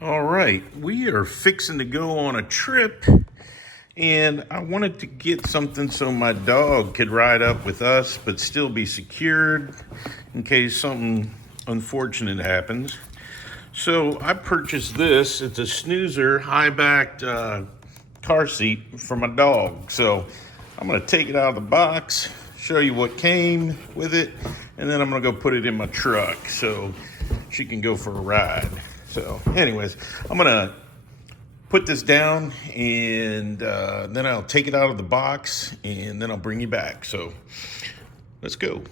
All right, we are fixing to go on a trip, and I wanted to get something so my dog could ride up with us but still be secured in case something unfortunate happens. So I purchased this. It's a Snoozer high-backed car seat for my dog. So I'm gonna take it out of the box, show you what came with it, and then I'm gonna go put it in my truck so she can go for a ride. So anyways, I'm gonna put this down and then I'll take it out of the box and then I'll bring you back. So let's go.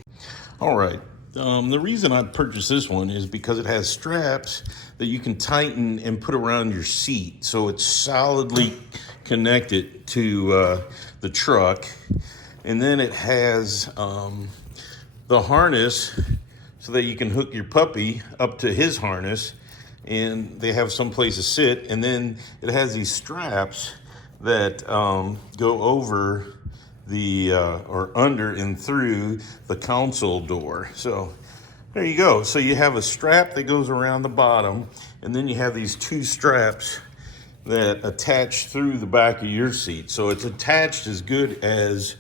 All right. The reason I purchased this one is because it has straps that you can tighten and put around your seat. So it's solidly connected to the truck. And then it has the harness so that you can hook your puppy up to his harness and they have some place to sit. And then it has these straps that go over the or under and through the console door. So there you go. So you have a strap that goes around the bottom, and then you have these two straps that attach through the back of your seat. So it's attached as good as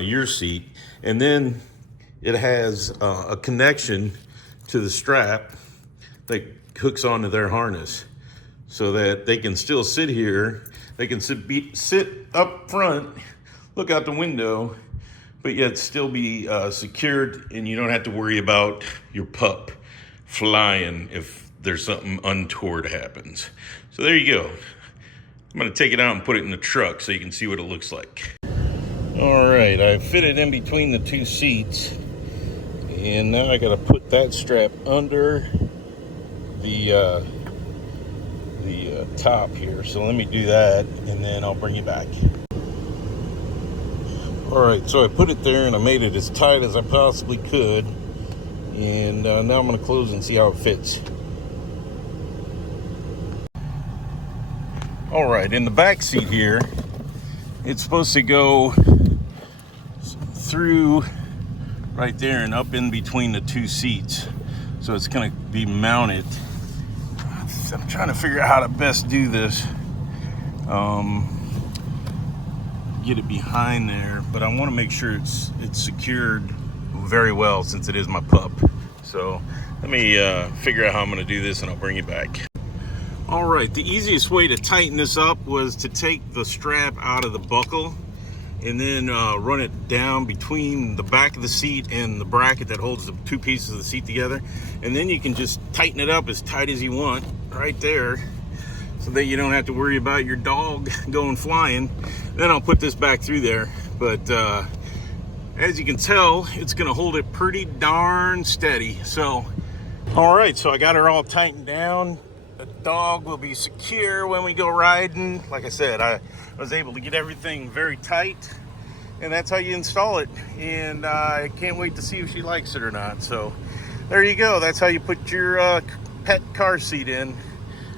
your seat. And then it has a connection to the strap that hooks onto their harness so that they can still sit here. They can sit up front, look out the window, but yet still be secured, and you don't have to worry about your pup flying if there's something untoward happens. So there you go. I'm gonna take it out and put it in the truck so you can see what it looks like. All right, I fit it in between the two seats, and now I gotta put that strap under the top here. So let me do that, and then I'll bring you back. All right, so I put it there and I made it as tight as I possibly could, and now I'm going to close and see how it fits. All right, in the back seat here, it's supposed to go through right there and up in between the two seats, so it's going to be mounted. I'm trying to figure out how to best do this. Get it behind there, but I want to make sure it's secured very well since it is my pup. So let me figure out how I'm going to do this, and I'll bring you back. All right, the easiest way to tighten this up was to take the strap out of the buckle and then run it down between the back of the seat and the bracket that holds the two pieces of the seat together, and then you can just tighten it up as tight as you want right there, so that you don't have to worry about your dog going flying. Then I'll put this back through there. But as you can tell, it's gonna hold it pretty darn steady. So, all right, so I got her all tightened down. The dog will be secure when we go riding. Like I said, I was able to get everything very tight, and that's how you install it. And I can't wait to see if she likes it or not. So there you go. That's how you put your pet car seat in.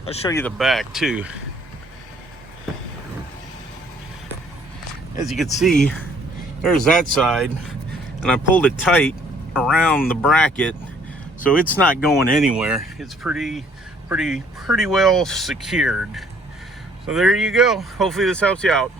I'll show you the back too. As you can see, there's that side, and I pulled it tight around the bracket, so it's not going anywhere. It's pretty well secured. So there you go. Hopefully this helps you out.